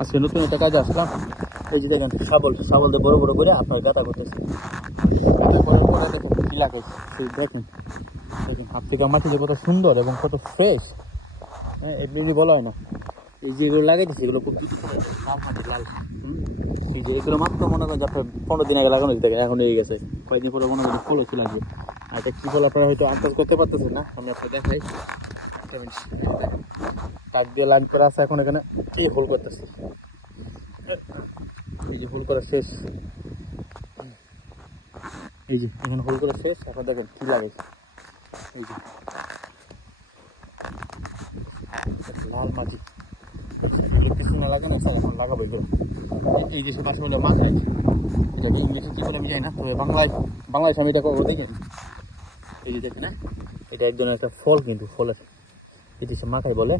আজকে নতুন একটা কাজে আসলাম। এই যে দেখেন শাবল দিয়ে বড় বড় করে আপনার গাঁথা করতেছে। গাঁথা করার পরে দেখেন কি লাগে, সেই দেখেন দেখেন হাত থেকে মাটি যে কত সুন্দর এবং কত ফ্রেশ। হ্যাঁ, এমনি বলা হয় না। এই যে এগুলো লাগাইতেছে এগুলো খুব লাল মাটি লাল। এই যে এগুলো মাত্র মনে করেন যে আপনার 15 দিন আগে লাগানো হয়েছে, এখন এই গেছে। কয়েকদিন পরে মনে করেন ফল হচ্ছে লাগবে। আর এটা কী ফল আপনারা হয়তো আন্দাজ করতে পারতেছেন না, আমি আপনার দেখাই। কাক দিয়ে লাইন করা আছে, এখন এখানে এই হোল করতেছে। এই যে হোল করা শেষ, এই যে এখানে হোল করা শেষ। এখন দেখেন কি লাগে, এই যে লাল মাটি। এগুলো পিছনে লাগে না স্যার, এখন লাগাবো এগুলো। এই যে পাশে হলো মাথায়, এটাকে ইংলিশে কী বলে আমি জানি না, তবে বাংলায় আমি এটা করবো দেখেন। এই যে দেখেন, এটা এক ধরনের একটা ফল, কিন্তু ফলের এই যে মাথায় বলে।